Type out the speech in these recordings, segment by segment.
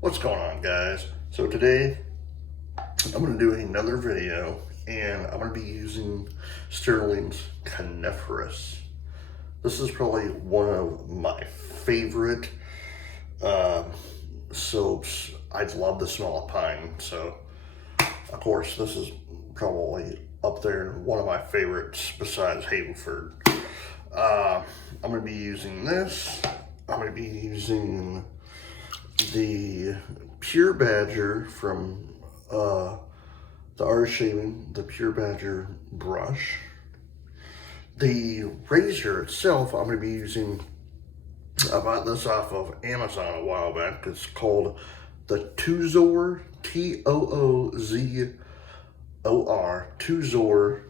What's going on, guys? So today I'm going to do another video and I'm going to be using Stirling's Coniferous. This is probably one of my favorite uh, soaps. I love the smell of pine, so of course this is probably up there, one of my favorites besides Hazelford. I'm going to be using this. I'm going to be using the Pure Badger from the Art Shaving, the Pure Badger brush. The razor itself, I'm going to be using, I bought this off of Amazon a while back. It's called the Toozor, Toozor, Toozor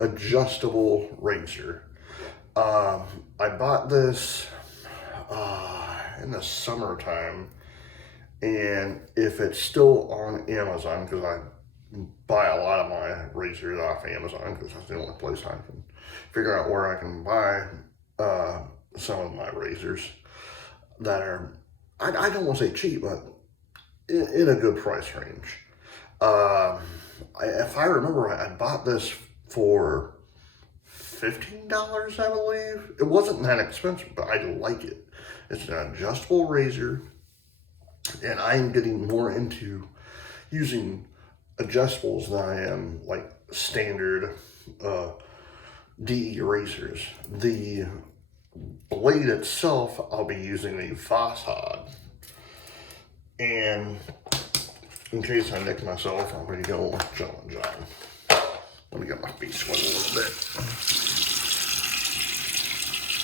adjustable razor. I bought this in the summertime, and if it's still on Amazon, because I buy a lot of my razors off Amazon, because that's the only place I can figure out where I can buy some of my razors that are, I don't want to say cheap, but in a good price range. If I remember right, I bought this for $15, I believe. It wasn't that expensive, but I like it. It's an adjustable razor, and I'm getting more into using adjustables than I am like standard DE razors. The blade itself, I'll be using a Fossod, and in case I nick myself, I'm going to go John. Let me get my feet sweat a little bit.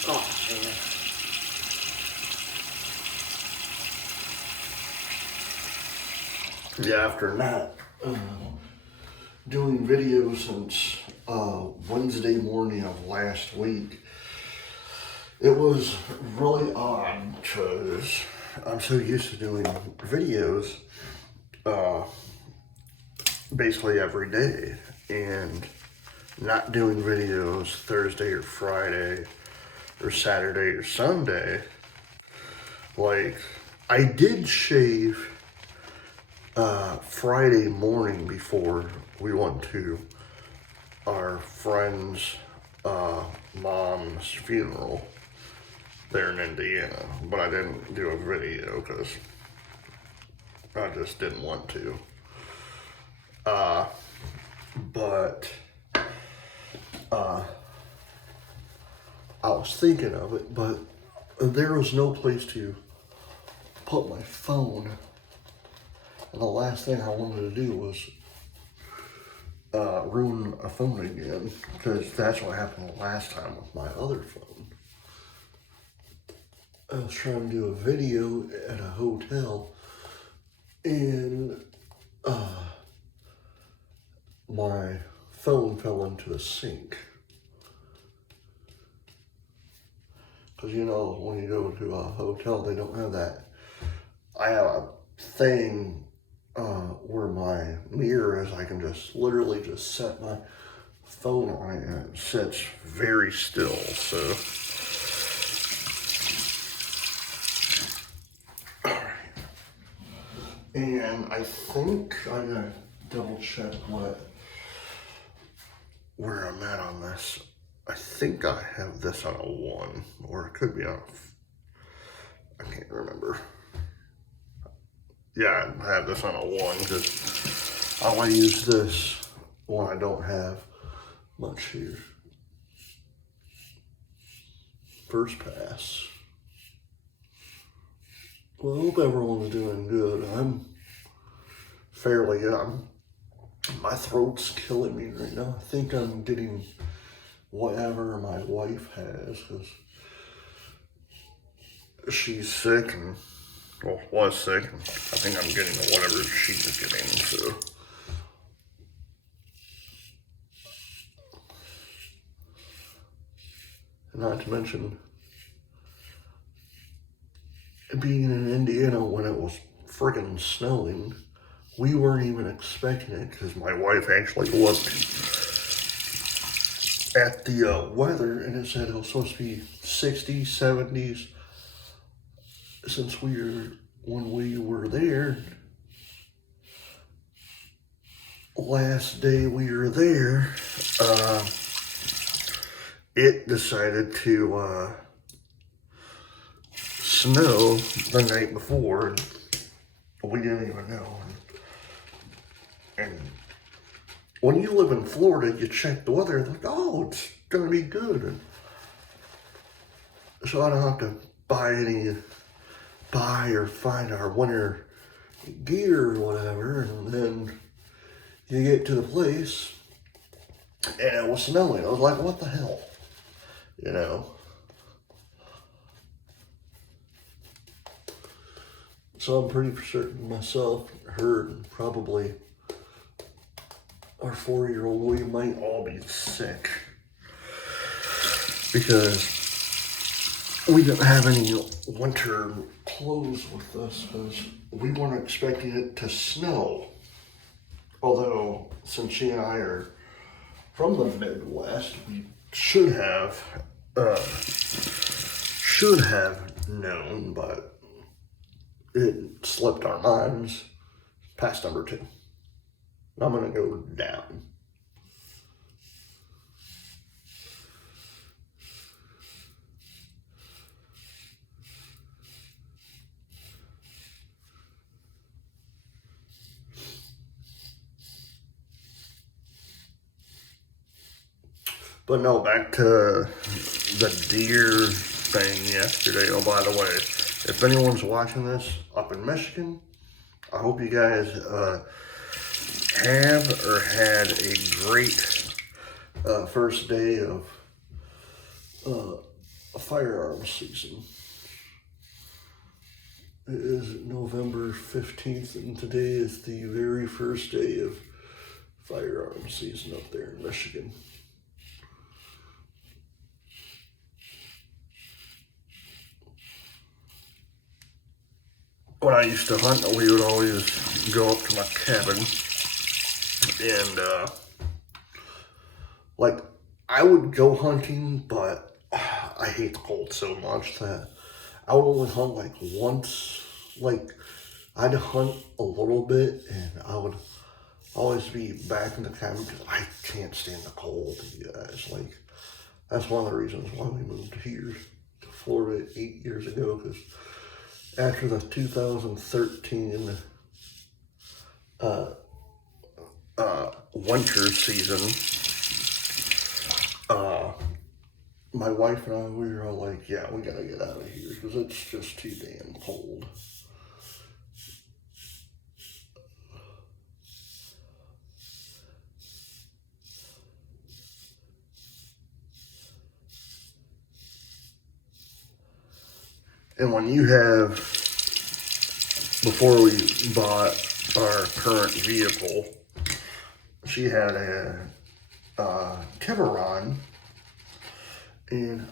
Oh, man. Yeah, after not doing videos since Wednesday morning of last week, it was really odd because I'm so used to doing videos basically every day, and not doing videos Thursday or Friday or Saturday or Sunday. Like, I did shave Friday morning before we went to our friend's mom's funeral there in Indiana, but I didn't do a video because I just didn't want to. But I was thinking of it, but there was no place to put my phone. And the last thing I wanted to do was ruin a phone again, because that's what happened last time with my other phone. I was trying to do a video at a hotel, and my phone fell into the sink. Because, you know, when you go to a hotel, they don't have that. I have a thing where my mirror is. I can just literally just set my phone on it, and it sits very still. So, all right. And I think I'm gonna double check where I'm at on this. I think I have this on a 1, or it could be on I can't remember. Yeah, I have this on a 1 because I want to use this when I don't have much here. First pass. Well, I hope everyone's doing good. I'm fairly good. My throat's killing me right now. I think I'm getting whatever my wife has, because she's sick, and well, was sick, and I think I'm getting whatever she's getting, so. Not to mention, being in Indiana when it was friggin' snowing, we weren't even expecting it, because my wife actually looked at the weather, and it said it was supposed to be 60s, 70s. Since we were when we were there, last day we were there, it decided to snow the night before. We didn't even know. And when you live in Florida, you check the weather, like, oh, it's gonna be good. And so I don't have to buy or find our winter gear or whatever. And then you get to the place and it was snowing. I was like, what the hell? You know? So I'm pretty certain myself, her, and probably our 4-year-old, we might all be sick because we didn't have any winter clothes with us because we weren't expecting it to snow. Although, since she and I are from the Midwest, we should have known, but it slipped our minds. Pass number 2. I'm gonna go down. But no, back to the deer thing yesterday. Oh, by the way, if anyone's watching this up in Michigan, I hope you guys have or had a great first day of firearms season. It is November 15th, and today is the very first day of firearms season up there in Michigan. When I used to hunt, we would always go up to my cabin and like I would go hunting, but I hate the cold so much that I would only hunt like once. Like I'd hunt a little bit and I would always be back in the cabin because I can't stand the cold, you guys. Like that's one of the reasons why we moved here to Florida 8 years ago, because after the 2013 winter season, my wife and I, we were all like, yeah, we gotta get out of here because it's just too damn cold. And when you have, before we bought our current vehicle, she had a Tiburon, and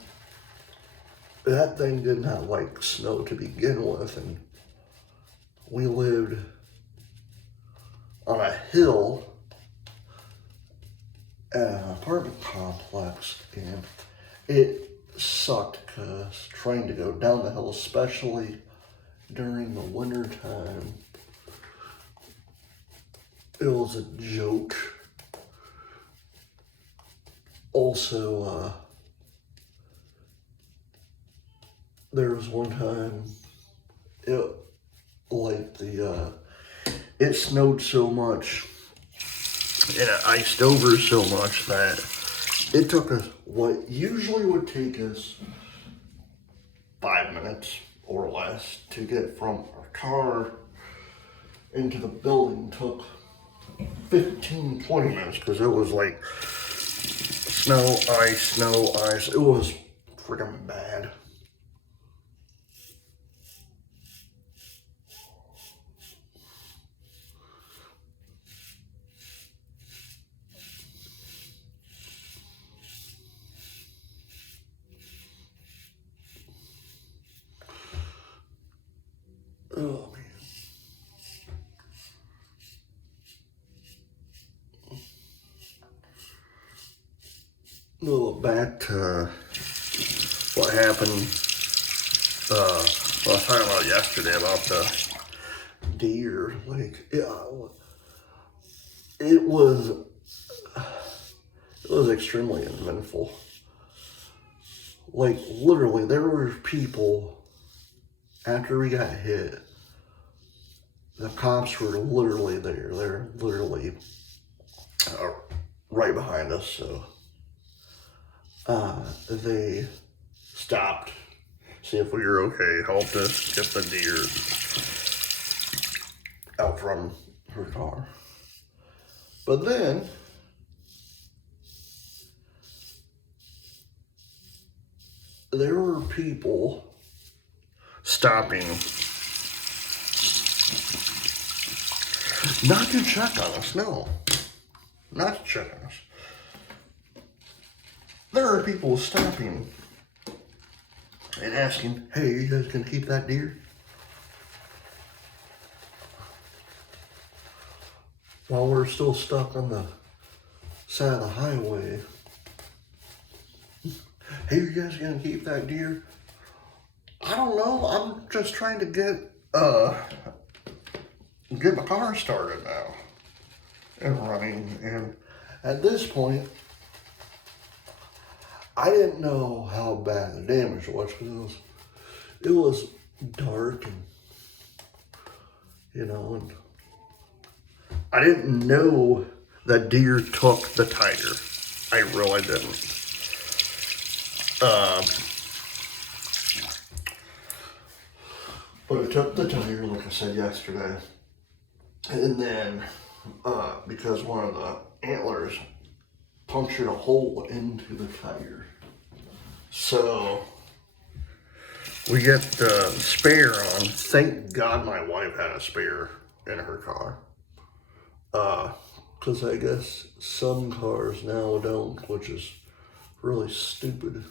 that thing did not like snow to begin with, and we lived on a hill at an apartment complex, and it sucked because trying to go down the hill, especially during the winter time, it was a joke. Also, there was one time it snowed so much and it iced over so much that it took us what usually would take us 5 minutes or less to get from our car into the building. Took 15-20 minutes because it was like snow, ice. It was freaking bad. Oh, man. Well, back to what happened I was talking about yesterday about the deer. Like, it was extremely eventful. Like, literally, there were people, after we got hit, the cops were literally there. They're literally right behind us, so they stopped, see if we were okay, helped us get the deer out from her car. But then, there were people stopping, not to check on us, no. Not to check on us. There are people stopping and asking, hey, you guys gonna keep that deer? While we're still stuck on the side of the highway. Hey, you guys gonna keep that deer? I don't know, I'm just trying to get my car started now and running. And at this point, I didn't know how bad the damage was because it was dark and, and I didn't know that deer took the tire. I really didn't. But it took the tire, like I said yesterday. And then, because one of the antlers punctured a hole into the tire. So, we get the spare on. Thank God my wife had a spare in her car. Because I guess some cars now don't, which is really stupid.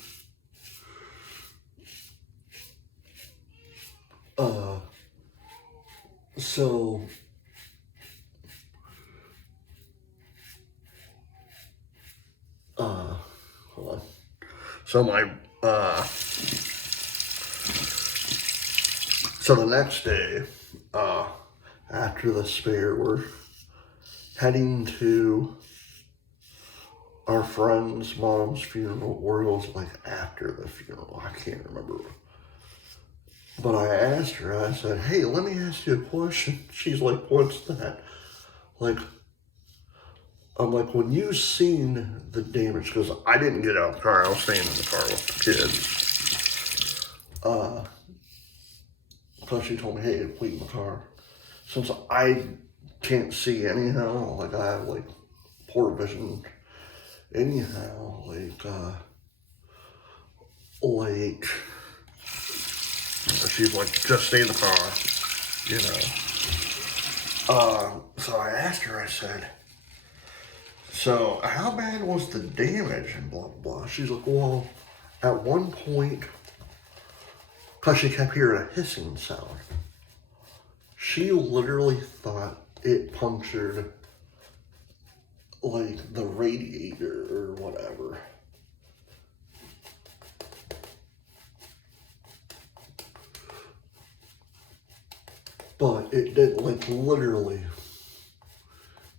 So hold on. So so the next day, after the spare, we're heading to our friend's mom's funeral, or it was like after the funeral, I can't remember. But I asked her, I said, hey, let me ask you a question. She's like, what's that? Like, I'm like, when you seen the damage, because I didn't get out of the car, I was staying in the car with the kids. Because she told me, hey, wait in the car. Since I can't see anyhow, like I have like poor vision anyhow, she's like, just stay in the car, So I asked her, I said, so how bad was the damage and blah, blah, blah. She's like, well, at one point, because she kept hearing a hissing sound, she literally thought it punctured like the radiator or whatever. But it didn't, like, literally,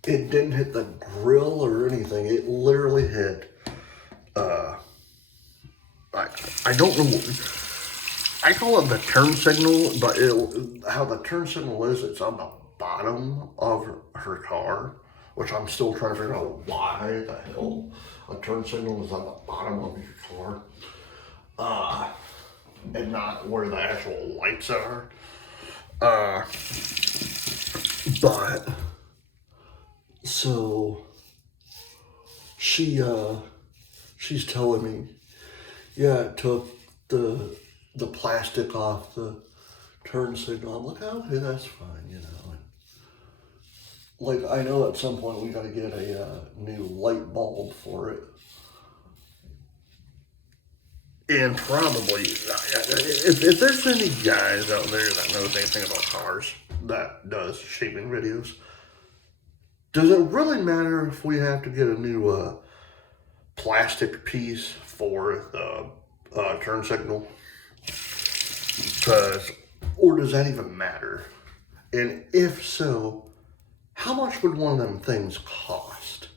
it didn't hit the grill or anything. It literally hit, I don't know, I call it the turn signal, but how the turn signal is, it's on the bottom of her car, which I'm still trying to figure out why the hell a turn signal is on the bottom of your car, and not where the actual lights are. But so she's telling me, yeah, it took the plastic off the turn signal. I'm like, okay, that's fine, Like, I know at some point we got to get a new light bulb for it. And probably, if there's any guys out there that knows anything about cars that does shaping videos, does it really matter if we have to get a new plastic piece for the turn signal? Because Or does that even matter? And if so, how much would one of them things cost?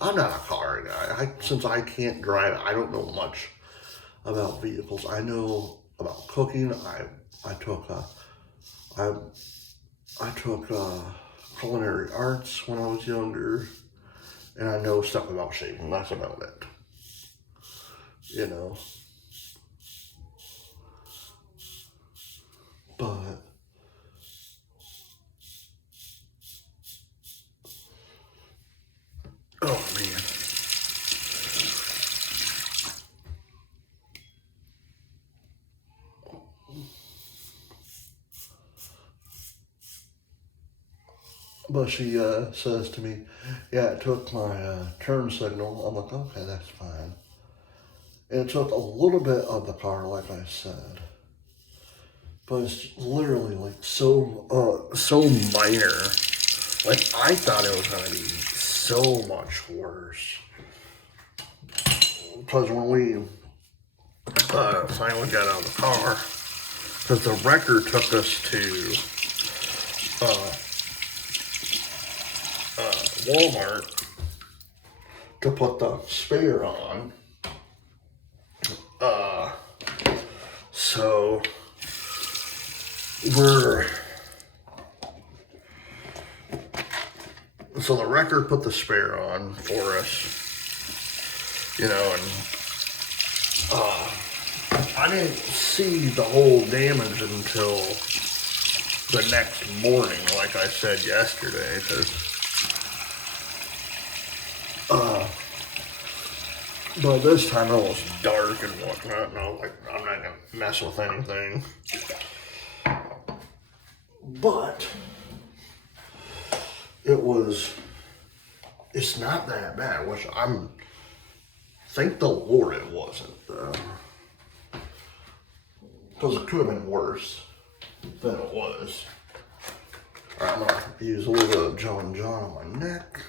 I'm not a car guy. Since I can't drive, I don't know much about vehicles. I know about cooking. I took culinary arts when I was younger, and I know stuff about shaving. That's about it. You know, but oh man. But she says to me, yeah, it took my turn signal. I'm like, okay, that's fine. And it took a little bit of the car, like I said. But it's literally like so minor. Like, I thought it was going to be so much worse. Because when we finally got out of the car, because the wrecker took us to Walmart to put the spare on. So the wrecker put the spare on for us, you know, and I didn't see the whole damage until the next morning, like I said yesterday, because but this time it was dark and whatnot, and I was like, I'm not gonna mess with anything. But it's not that bad, which thank the Lord it wasn't, though. Because it could have been worse than it was. Alright, I'm gonna use a little bit of John on my neck.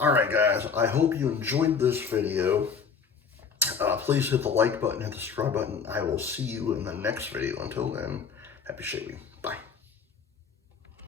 Alright guys, I hope you enjoyed this video. Please hit the like button, hit the subscribe button. I will see you in the next video. Until then, happy shaving. Bye.